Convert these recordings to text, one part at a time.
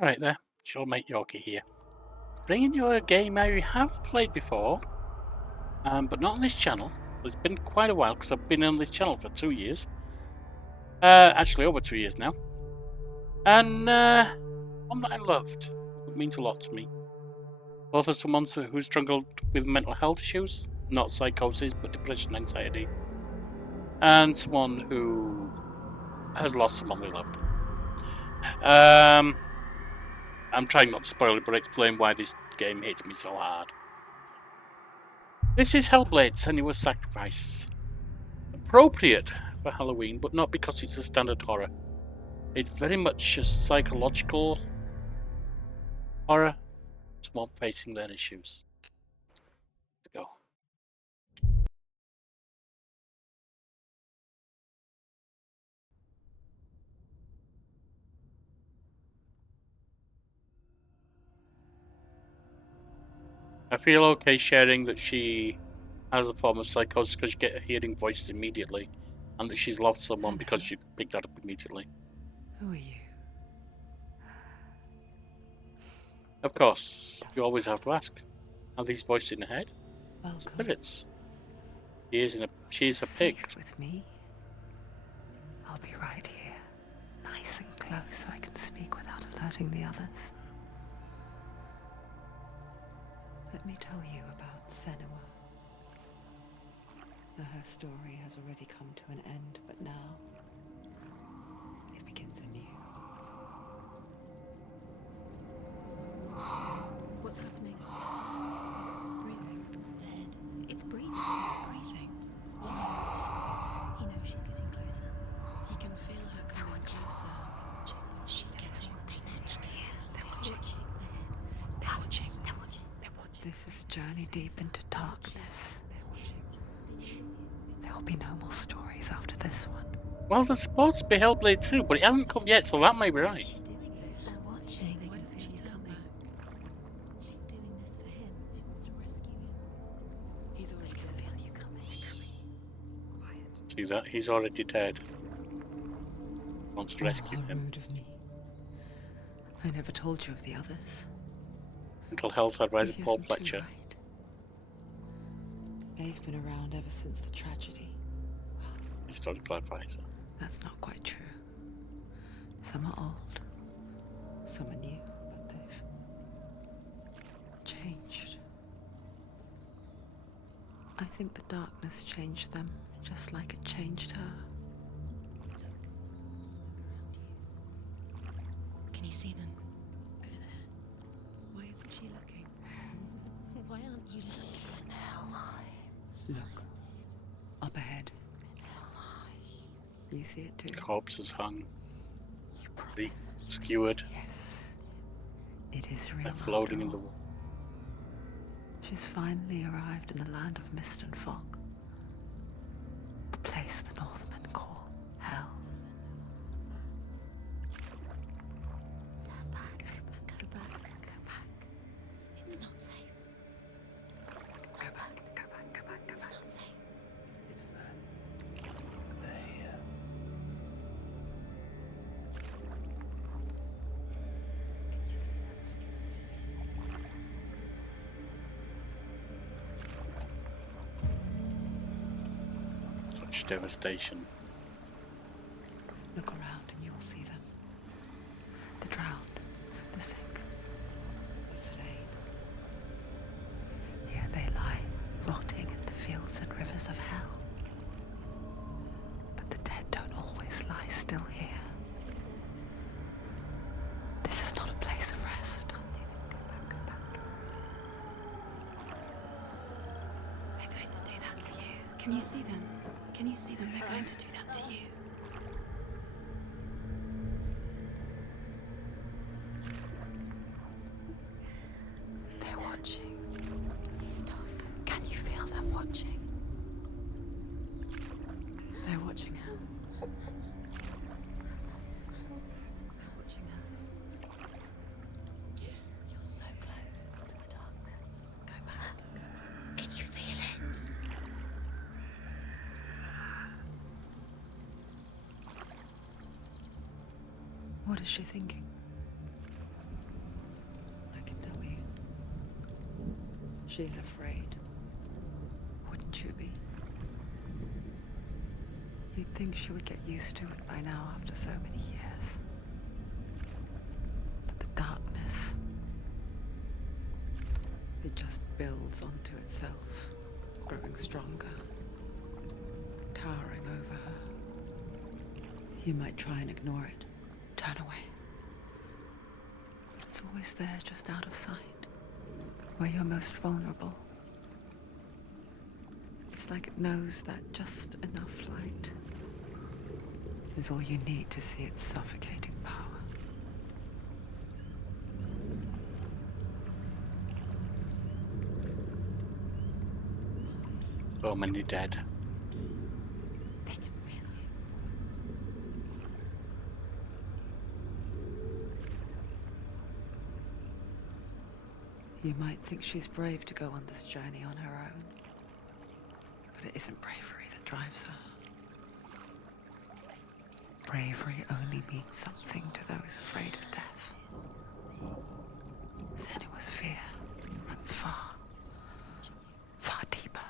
Alright there, your mate Yorkie here. Bringing you a game I have played before, but not on this channel. It's been quite a while because I've been on this channel for 2 years. Actually over 2 years now. And one that I loved. It means a lot to me. Both as someone who struggled with mental health issues, not psychosis, but depression, anxiety. And someone who has lost someone they loved. I'm trying not to spoil it, but explain why this game hits me so hard. This is Hellblade, Senua's Sacrifice. Appropriate for Halloween, but not because it's a standard horror. It's very much a psychological horror, someone facing their issues. Let's go. I feel okay sharing that she has a form of psychosis because you get hearing voices immediately, and that she's lost someone because she picked that up immediately. Who are you? Of course, you always have to ask. Are these voices in the head? Welcome. Spirits. She's a pig. Safe with me. I'll be right here, nice and close so I can speak without alerting the others. Let me tell you about Senua. Her story has already come to an end, but now it begins anew. What's happening? It's breathing. Dead. It's breathing. It's breathing. He knows she's getting closer. He can feel her coming closer. She's getting closer. They're watching. They're watching. They're watching. They're watching. This is a journey deep into darkness. There will be no more stories after this one. Well, there's supposed to be Hellblade 2, but it hasn't come yet, so that may be right. They're watching. Why doesn't she come back? She's doing this for him. She wants to rescue him. He's already dead. I feel you coming. Quiet. See that? He's already dead. Wants to rescue How him. rude of me. I never told you of the others. Mental health advisor You hear Paul them too, Fletcher. right? They've been around ever since the tragedy. Historical advisor. That's not quite true. Some are old, some are new, but they've changed. I think the darkness changed them, just like it changed her. Can you see them? Over there. Why isn't she looking? Why aren't you looking? It's in Hellheim. Look, up ahead. You see it too? Corpses hung. Body skewered. Yes. It is real. They're floating in after the all. She's finally arrived in the land of mist and fog. The place the Northmen call Hell. Turn back. Go back. Go back. It's not safe. Go back. Go back. Go back. It's not safe. It's them. They're here. Can you see them? I can see you. Such devastation. Look around and you will see them. The drowned, the sick, the slain. Here they lie, rotting in the fields and rivers of hell. But the dead don't always lie still here. See them? This is not a place of rest. Can't do this. Go back. Go back. They're going to do that to you. Can you see them? Can you see them? They're going to do that to you. They're watching. Stop. Can you feel them watching? They're watching her. They're watching her. You're so close to the darkness. Go back. Can you feel it? What is she thinking? She's afraid. Wouldn't you be? You'd think she would get used to it by now after so many years. But the darkness, it just builds onto itself, growing stronger, towering over her. You might try and ignore it, turn away. But it's always there, just out of sight, where you're most vulnerable. It's like it knows that just enough light is all you need to see its suffocating power. So many dead. They can feel you. You might think she's brave to go on this journey on her own, but it isn't bravery that drives her. Bravery only means something to those afraid of death. Senua's fear runs far, far deeper.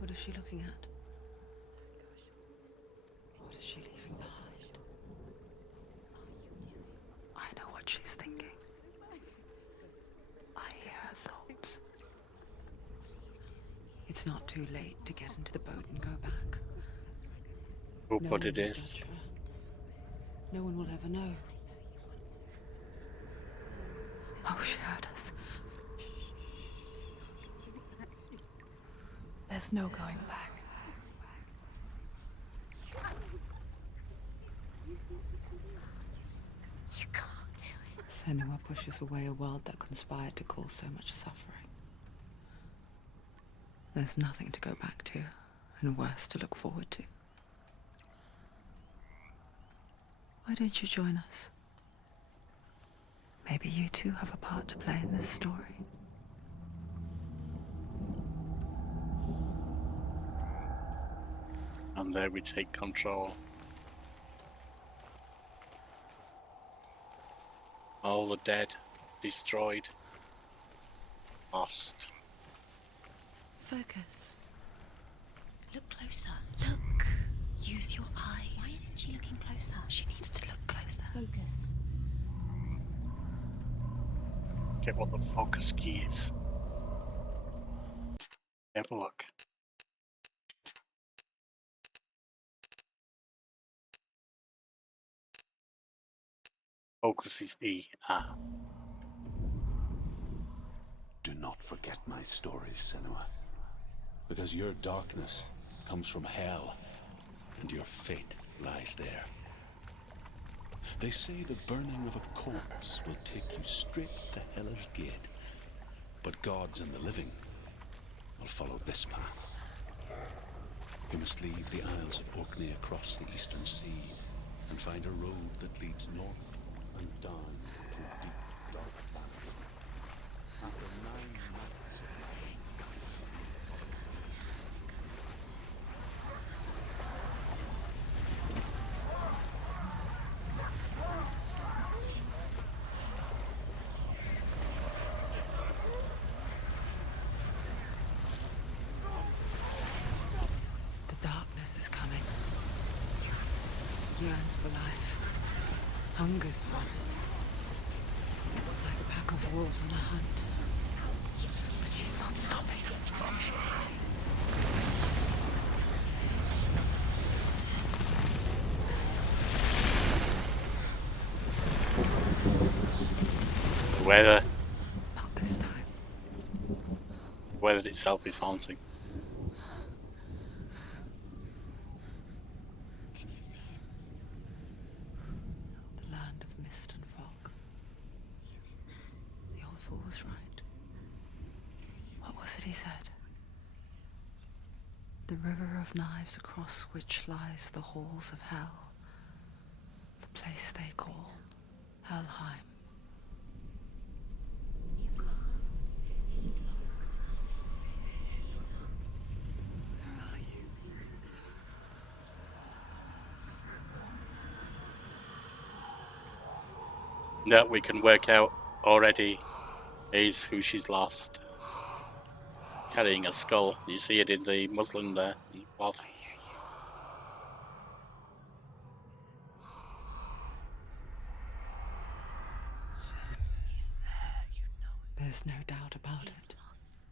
What is she looking at? What is she leaving behind? I know what she's thinking. I hear her thoughts. It's not too late to get into the boat and go back. Oh, No but one it will is. judge her. No one will ever know. Oh, she heard us. There's no going back. You can't do it. Senua pushes away a world that conspired to cause so much suffering. There's nothing to go back to, and worse to look forward to. Why don't you join us? Maybe you too have a part to play in this story. And there we take control. All the dead, destroyed, lost. Focus. Look closer. Look. Use your eyes. Why isn't she looking closer? She needs to look closer. Focus. Get what the focus key is. Have a look. Focus is E. Ah. Do not forget my stories, Senua. Because your darkness comes from hell, and your fate lies there. They say the burning of a corpse will take you straight to Hela's gate, but gods and the living will follow this path. You must leave the Isles of Orkney across the eastern sea and find a road that leads north and down to a deep, dark valley. After 9 nights The darkness is coming. Yearns for life. Hungers for it. Like a pack of wolves on a hunt. But she's not stopping. The weather, Not this time. the weather itself is haunting. Can you see it? The land of mist and fog. river of knives across which lies the halls of hell, the place they call Helheim. He's lost. He's lost. Where are you? That we can work out already is who she's lost. Carrying a skull. You see it in the muslin there. In the cloth. He's there, you know it. There's no doubt about He's it. lost.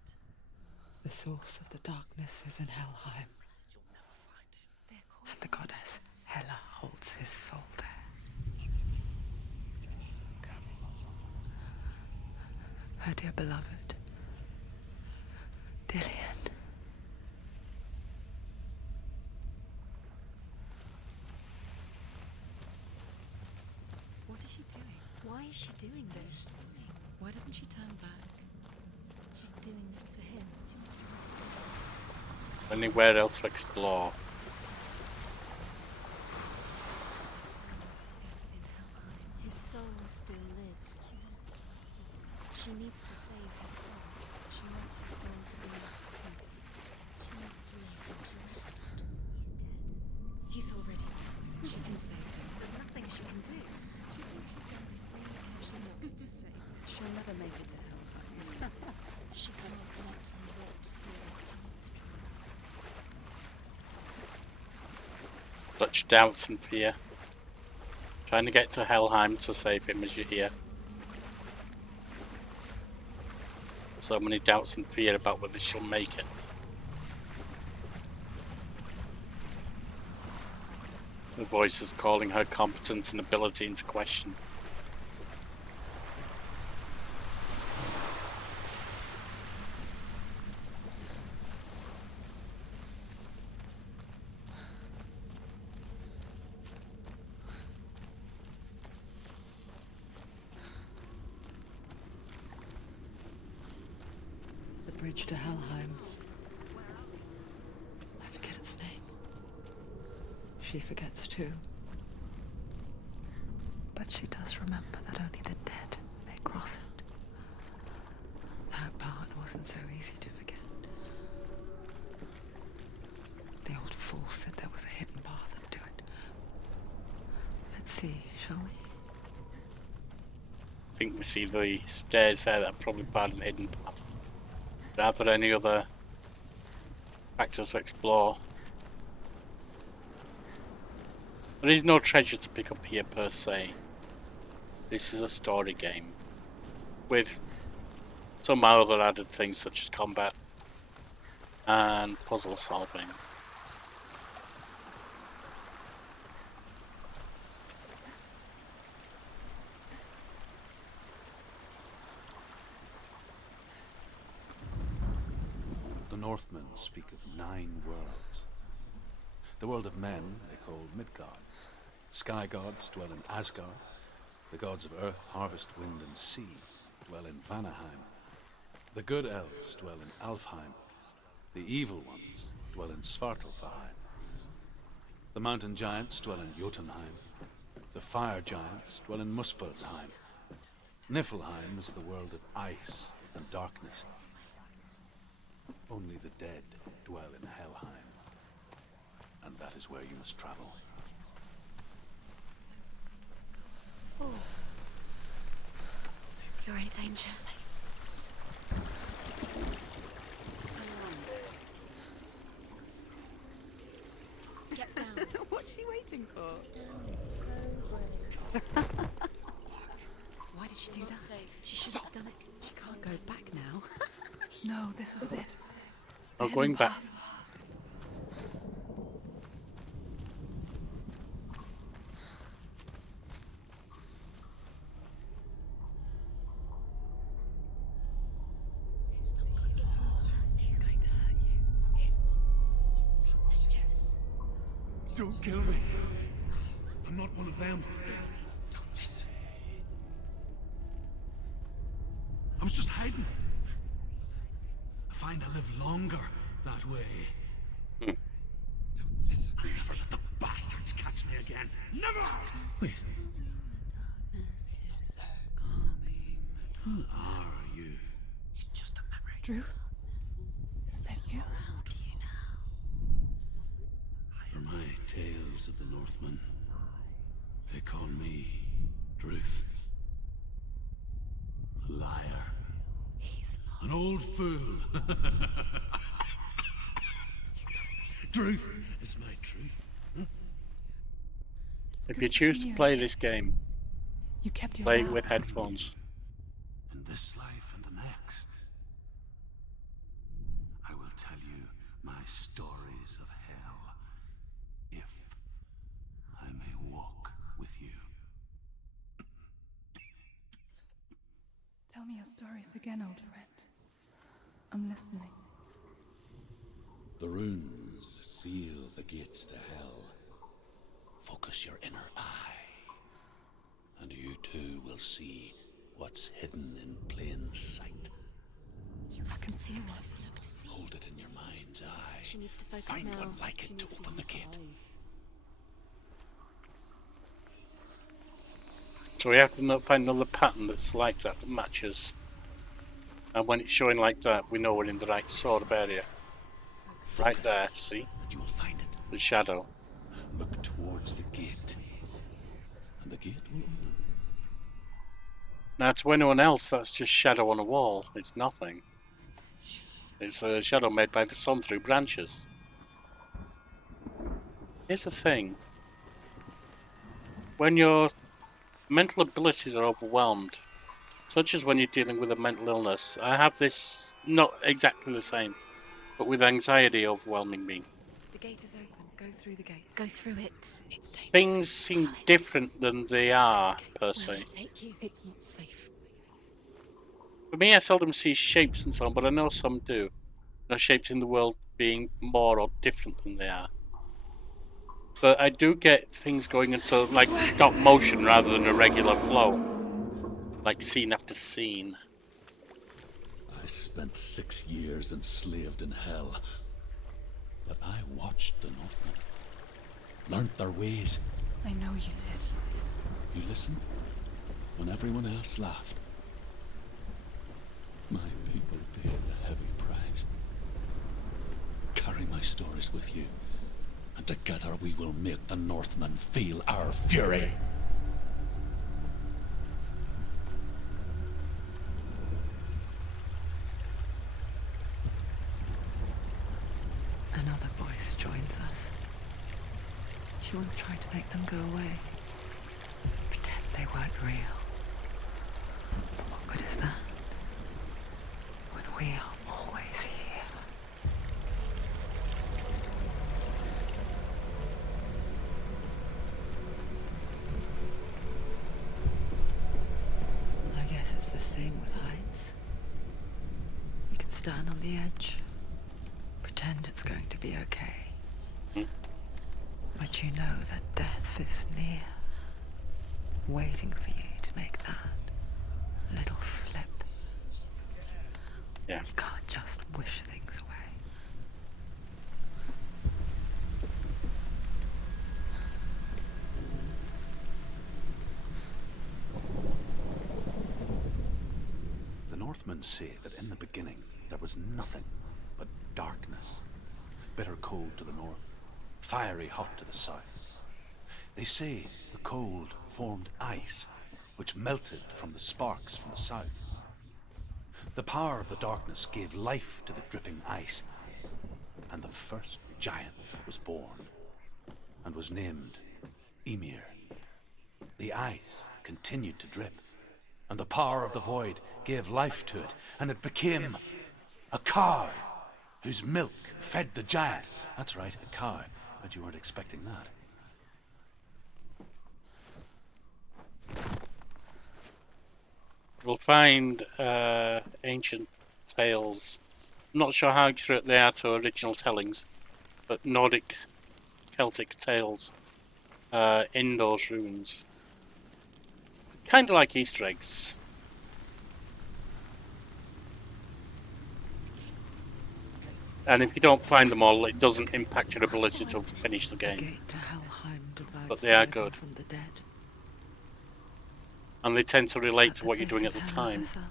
The source of the darkness is in Helheim. And the goddess Hela holds his soul there. Coming. Her dear beloved, Dillian. What is she doing? Why is she doing this? Why doesn't she turn back? She's doing this for him. She wants to rescue him. Anywhere else to explore. Is in Helheim. His soul still lives. She needs to save his soul. She wants his soul to be at peace. She needs to lay him to rest. He's dead. He's already dead. She can save him. There's nothing she can do. She thinks she's going to save him. She's not going to save him. She'll never make it to Helheim. She cannot let him rot here. She wants to try. Such doubts and fear. Trying to get to Helheim to save him, as you hear. So many doubts and fear about whether she'll make it. The voice is calling her competence and ability into question. The bridge to Helheim. I forget its name. She forgets too. But she does remember that only the dead may cross it. That part wasn't so easy to forget. The old fool said there was a hidden path up to it. Let's see, shall we? I think we see the stairs there that are probably part of the hidden path. But are there any other factors to explore? There is no treasure to pick up here per se. This is a story game with some other added things such as combat and puzzle solving. The Northmen speak of 9 worlds. The world of men they call Midgard. Sky gods dwell in Asgard. The gods of earth, harvest, wind, and sea dwell in Vanaheim. The good elves dwell in Alfheim. The evil ones dwell in Svartalfheim. The mountain giants dwell in Jotunheim. The fire giants dwell in Muspelheim. Niflheim is the world of ice and darkness. Only the dead dwell in Helheim. And that is where you must travel. 4. You're in danger. Get down. What's she waiting for? Down so brave. Why did she do that? She should have done it. She can't go back now. No, this is it. Oh, going back. He's going to hurt you. It's dangerous. Don't kill me. I'm not one of them. Don't listen. I was just hiding. I find I live longer that way. again. Never! Wait. Who are you? It's just a memory. Drew? Is that you? For my tales of the Northmen, they call me Druth. A liar. He's lost. An old fool. Druth is my truth. It's If good you to choose see to you play again. this game, You kept your play it vow. with headphones. In this life and the next, I will tell you my stories of hell, if I may walk with you. Tell me your stories again, old friend. I'm listening. The runes seal the gates to hell. Focus your inner eye, and you too will see what's hidden in plain sight. You have to take a closer look to see. Hold it in your mind's eye. She needs to focus Find now. one like She it to needs open the use her gate. eyes. So we have to find another pattern that's like that, that matches. And when it's showing like that, we know we're in the right sort of area. Right there, see? And you will find it. The shadow. Look towards the gate, and the gate will open. Now, to anyone else, that's just shadow on a wall. It's nothing. It's a shadow made by the sun through branches. Here's the thing. When your mental abilities are overwhelmed, such as when you're dealing with a mental illness, I have this, not exactly the same, but with anxiety overwhelming me. The gate is open. Go through the gate. Go through it. It's dangerous. Things seem Follow it. different than they are, per Where will se. it take you? It's not safe. For me, I seldom see shapes and so on, but I know some do. You know, shapes in the world being more or different than they are. But I do get things going into like stop motion rather than a regular flow. Like scene after scene. I spent 6 years enslaved in hell, but I watched the Northmen, learnt their ways. I know you did. You listened when everyone else laughed. My people paid a heavy price. Carry my stories with you, and together we will make the Northmen feel our fury. Another voice joins us. She once tried to make them go away. Pretend they weren't real. What good is that? When we are always here. I guess it's the same with heights. You can stand on the edge, pretend it's going to be okay. But you know that death is near, waiting for you to make that little slip. Yeah. You can't just wish things away. The Northmen say that in the beginning there was nothing but darkness. Bitter cold to the north, fiery hot to the south. They say the cold formed ice, which melted from the sparks from the south. The power of the darkness gave life to the dripping ice, and the first giant was born, and was named Ymir. The ice continued to drip, and the power of the void gave life to it, and it became a cow whose milk fed the giant. That's right, a cow. But you weren't expecting that. We'll find ancient tales. I'm not sure how accurate they are to original tellings, but Nordic, Celtic tales in those ruins. Kind of like Easter eggs. And if you don't find them all, it doesn't impact your ability to finish the The game. gate to Helheim divides But they are the living good. from the dead. And they tend to relate Is to that what you're face doing of at the Hela time. herself?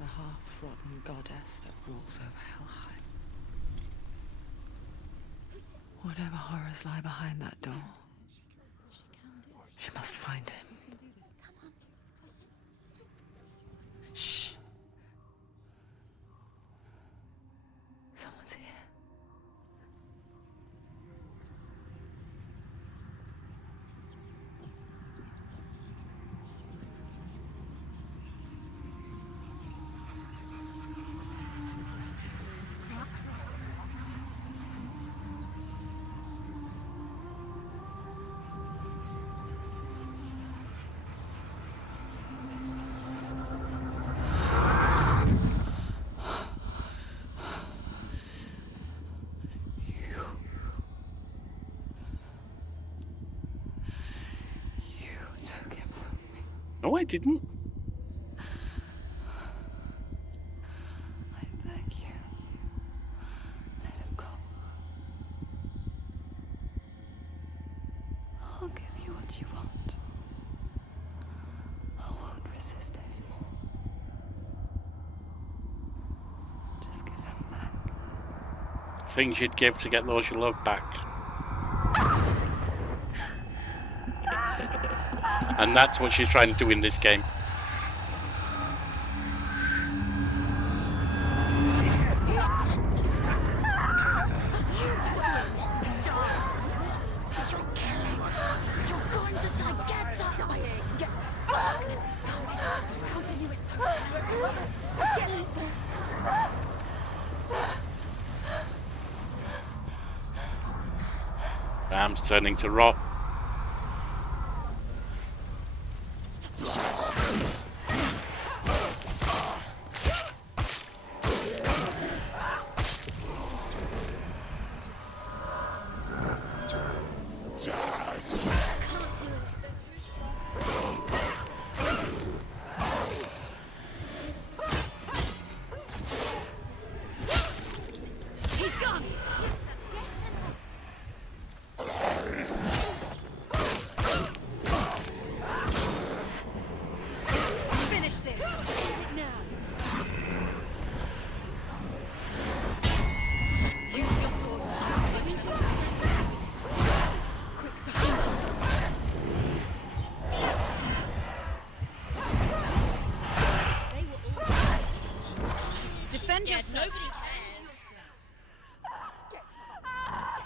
The half-rotten goddess that rules over Helheim. Whatever horrors lie behind that door, she must find him. Shh. Someone's here. You took him from me. No, I didn't. I beg you. Let him go. I'll give you what you want. I won't resist anymore. Just give him back. Things you'd give to get those you love back. And that's what she's trying to do in this game. Ram's turning to rot.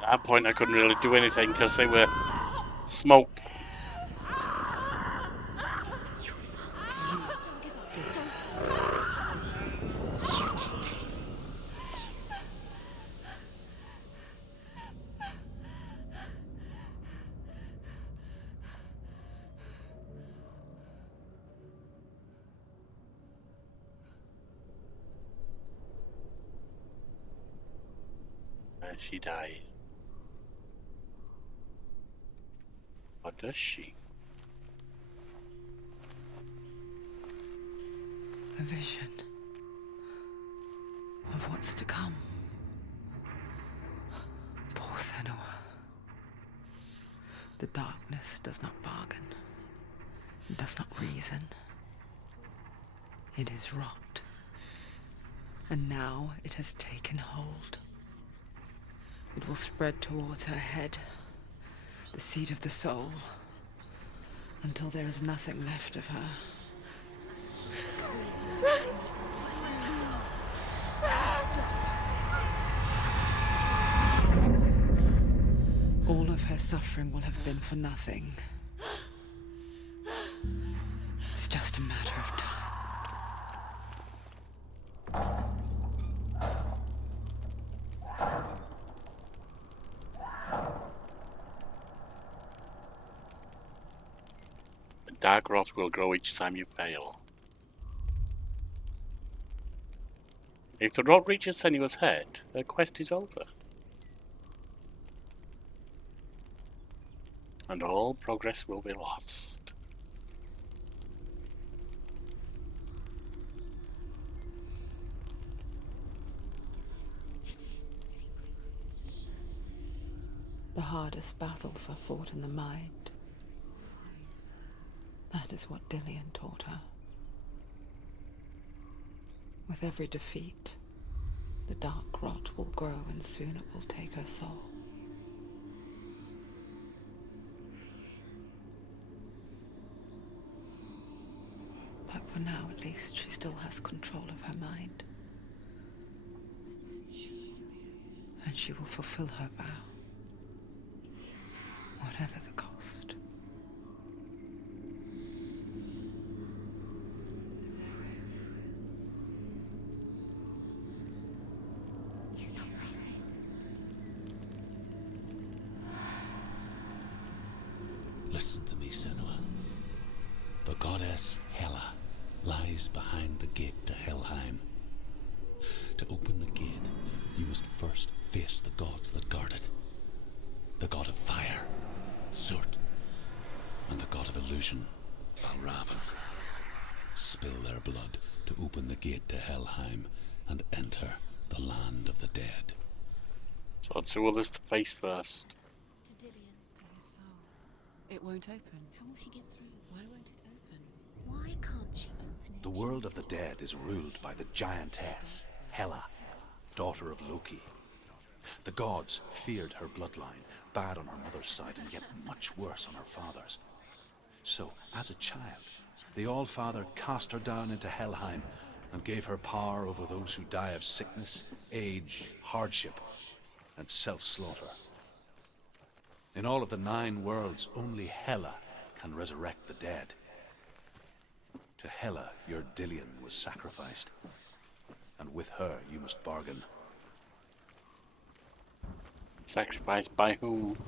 At that point, I couldn't really do anything because they were smoke. And she dies. Or does she? A vision of what's to come. Poor Senua. The darkness does not bargain. It does not reason. It is rot. And now it has taken hold. It will spread towards her head, the seat of the soul, until there is nothing left of her. All of her suffering will have been for nothing. It's just a matter of time. The dark rot will grow each time you fail. If the rod reaches Senua's head, her quest is over. And all progress will be lost. hardest battles are fought in the mind. That is what Dillian taught her. With every defeat, the dark rot will grow and soon it will take her soul. But for now, at least, she still has control of her mind. And she will fulfill her vow, whatever the cost. He's not breathing. Listen to me, Senua. The goddess Hela lies behind the gate to Helheim. To open the gate, you must first face the gods that guard it. The god of fire, Surt, and the god of illusion, Valravan. Spill their blood to open the gate to Helheim and enter the land of the dead. So it's all this to face first. To Dillian. To his soul. It won't open. How will she get through? Why won't it open? Why can't she open it? The world of the dead is ruled by the giantess, Hela, daughter of Loki. The gods feared her bloodline, bad on her mother's side and yet much worse on her father's. So, as a child, the All-Father cast her down into Helheim and gave her power over those who die of sickness, age, hardship, and self-slaughter. In all of the 9 worlds, only Hela can resurrect the dead. To Hela, your Dillian was sacrificed, and with her you must bargain. Sacrificed by whom?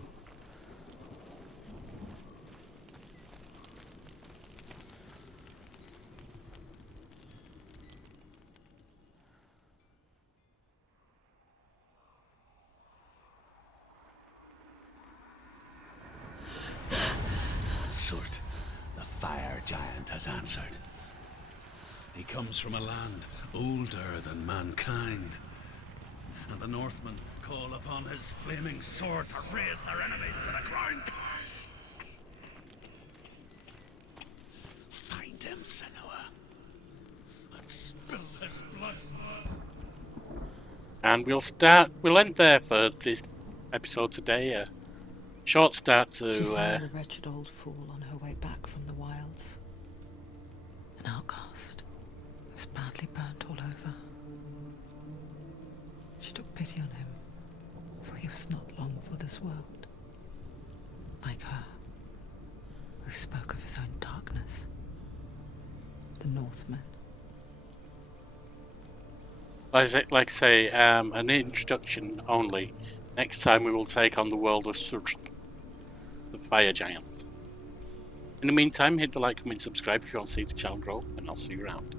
Surt, the fire giant, has answered. He comes from a land older than mankind. And the Northmen call upon his flaming sword to raise their enemies to the ground. Find him, Senua, and spill his blood. And we'll end there for this episode today. A short start She to found a wretched old fool on her way back from the wilds. An outcast who was badly burnt all over. She took pity on him, for he was not long for this world. Like her, who spoke of his own darkness. The Northmen. like say an introduction only. Next time we will take on the world of Surt, the fire giant. In the meantime, hit the like, comment, subscribe if you want to see the channel grow, and I'll see you around.